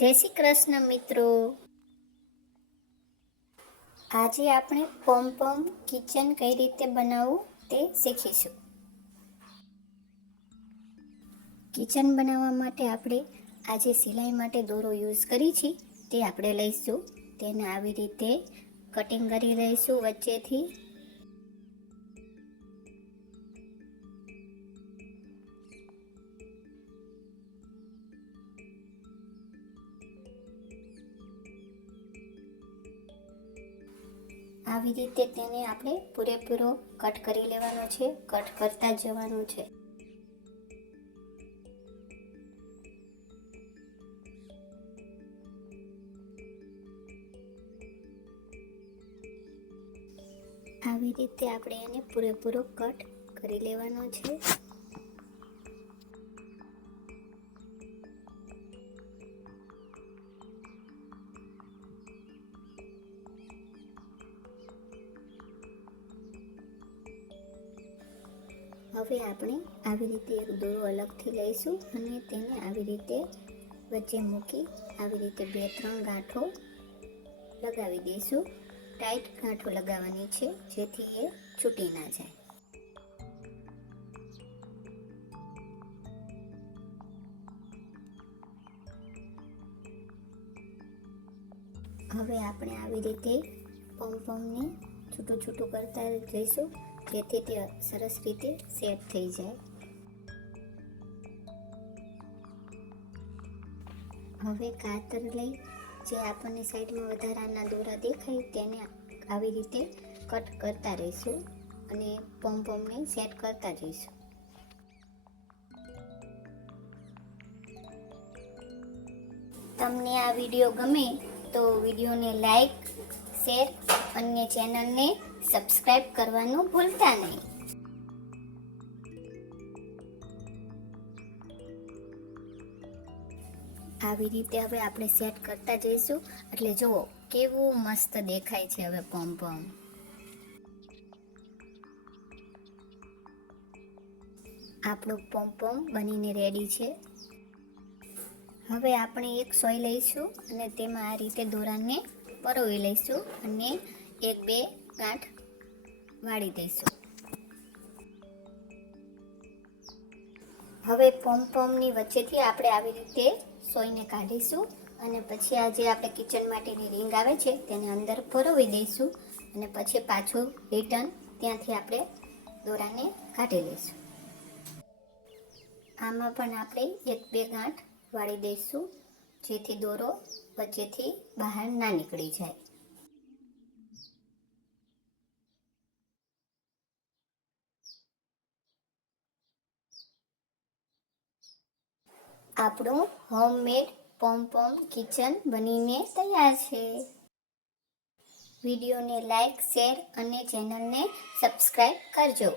જય શ્રી કૃષ્ણ મિત્રો, આજે આપણે પોમ કિચન કઈ રીતે બનાવવું તે શીખીશું. કિચન બનાવવા માટે આપણે આજે સિલાઈ માટે દોરો યુઝ કરી છે તે આપણે લઈશું. તેને આવી રીતે કટિંગ કરી લઈશું વચ્ચેથી. આવી રીતે તેને આપણે પૂરેપૂરો કટ કરી લેવાનો છે, કટ કરતા જવાનું છે. આવી રીતે આપણે એને પૂરેપૂરો કટ કરી લેવાનો છે. હવે આપણે આવી રીતે એક દોરો અલગથી લઈશું અને તેને આવી રીતે વચ્ચે મૂકી આવી રીતે 2-3 ગાંઠો લગાવી દઈશું. ટાઈટ ગાંઠો લગાવવાની છે જેથી એ છૂટી ના જાય. હવે આપણે આવી રીતે પોમને છૂટું છૂટું કરતા જઈશું જેથી તે સરસ રીતે સેટ થઈ જાય. હવે કાતર લઈ જે આપણને સાઈડમાં વધારાના દોરા દેખાય તેને આવી રીતે કટ કરતા રહીશું અને પોમને સેટ કરતા જઈશું. તમને આ વિડીયો ગમે તો વિડીયોને લાઈક, શેર અને ચેનલને સબસ્ક્રાઇબ કરવાનું ભૂલતા નહીં. આવી રીતે હવે આપણે સેટ કરતા જઈશું એટલે જુઓ કેવું મસ્ત દેખાય છે. હવે પોમ આપણું પોમ બનીને રેડી છે. હવે આપણે એક સોય લઈશું અને તેમાં આ રીતે દોરાને પરોવી લઈશું અને 1-2 ગાંઠ વાળી દઈશું. હવે પોમની વચ્ચેથી આપણે આવી રીતે સોયને કાઢીશું અને પછી આ જે આપણે કિચન માટેની રીંગ આવે છે તેને અંદર પરોવી દઈશું અને પછી પાછું રિટર્ન ત્યાંથી આપણે દોરાને કાઢી લઈશું. આમાં પણ આપણે 1-2 ગાંઠ વાળી દઈશું જેથી દોરો વચ્ચેથી બહાર ના નીકળી જાય. આપણું હોમમેડ પોમ કિચન બનીને તૈયાર છે. વિડીયોને લાઈક, શેર અને ચેનલને સબસ્ક્રાઇબ કરજો.